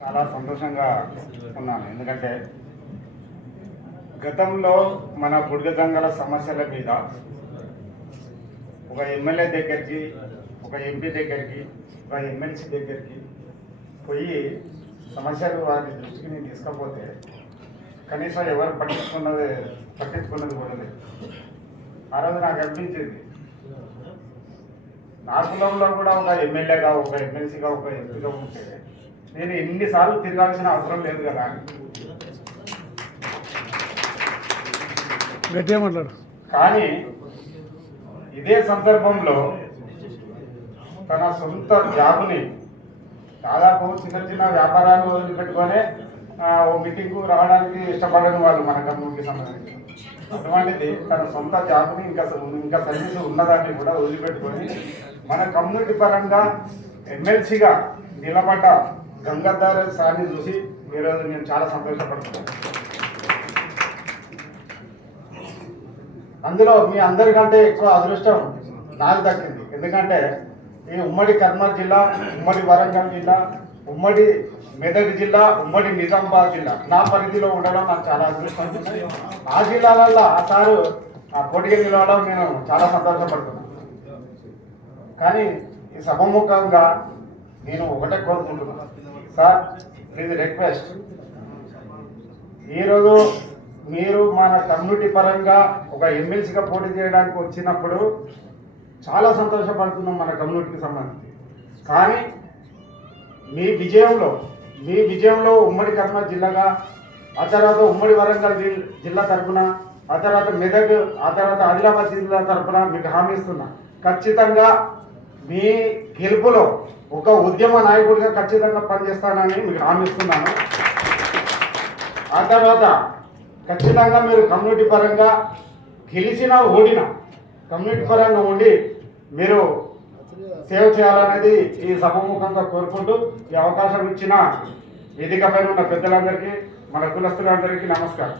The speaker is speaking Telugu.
చాలా సంతోషంగా ఉన్నాను. ఎందుకంటే గతంలో మన బుడిగజంగల సమస్యల మీద ఒక ఎమ్మెల్యే దగ్గరికి, ఒక ఎంపీ దగ్గరికి, ఒక ఎమ్మెల్సీ దగ్గరికి పోయి సమస్యలు వారి దృష్టికి నేను తీసుకపోతే కనీసం ఎవరు పట్టించుకున్నది కూడా లేదు. ఆ రోజు నాకు అనిపించింది, నా కులంలో కూడా ఒక ఎమ్మెల్యేగా, ఒక ఎమ్మెల్సీగా, ఒక ఎంపీగా ఉంటే నేను ఎన్నిసార్లు తిరగాల్సిన అవసరం లేదు కదా అని. కానీ ఇదే సందర్భంలో తన సొంత జాబుని దాదాపు చిన్న చిన్న వ్యాపారాన్ని వదిలిపెట్టుకొని ఓ మీటింగ్కు రావడానికి ఇష్టపడని వాళ్ళు మన కమ్యూనిటీకి సంబంధించి, అటువంటిది తన సొంత జాబుని ఇంకా సర్వీస్ ఉన్నదాన్ని కూడా వదిలిపెట్టుకొని మన కమ్యూనిటీ పరంగా ఎమ్మెల్సీగా నిలబడ్డ గంగాధర్ సార్ని చూసి ఈరోజు నేను చాలా సంతోషపడుతున్నాను. అందులో మీ అందరికంటే ఎక్కువ అదృష్టం నాకు దక్కింది. ఎందుకంటే ఈ ఉమ్మడి కర్నూలు జిల్లా, ఉమ్మడి వరంగల్ జిల్లా, ఉమ్మడి మెదక్ జిల్లా, ఉమ్మడి నిజామాబాద్ జిల్లా నా పరిధిలో ఉండడం నాకు చాలా అదృష్టం. ఆ జిల్లాలలో ఆ సారు ఆ పోటీగా నిలవడం నేను చాలా సంతోషపడుతున్నాను. కానీ ఈ సభముఖంగా నేను ఒకటే కోరుకుంటున్నాను, సార్ ప్లీజ్ రిక్వెస్ట్, ఈరోజు మీరు మన కమ్యూనిటీ పరంగా ఒక ఎమ్మెల్సీగా పోటీ చేయడానికి వచ్చినప్పుడు చాలా సంతోషపడుతున్నాం మన కమ్యూనిటీకి సంబంధించి. కానీ మీ విజయంలో ఉమ్మడి కర్నూలు జిల్లాగా, ఆ తర్వాత ఉమ్మడి వరంగల్ జిల్లా తరఫున, ఆ తర్వాత మెదక్, ఆ తర్వాత ఆదిలాబాద్ జిల్లా తరఫున మీకు హామీ ఇస్తున్నా, ఖచ్చితంగా మీ గెలుపులో ఒక ఉద్యమ నాయకుడిగా ఖచ్చితంగా పనిచేస్తానని మీకు హామీ ఇస్తున్నాను. ఆ తర్వాత ఖచ్చితంగా మీరు కమ్యూనిటీ పరంగా గెలిచినా ఓడినా కమ్యూనిటీ పరంగా ఉండి మీరు సేవ చేయాలనేది ఈ సభముఖంగా కోరుకుంటూ ఈ అవకాశం ఇచ్చిన వేదికపైన ఉన్న పెద్దలందరికీ, మన కులస్తులందరికీ నమస్కారం.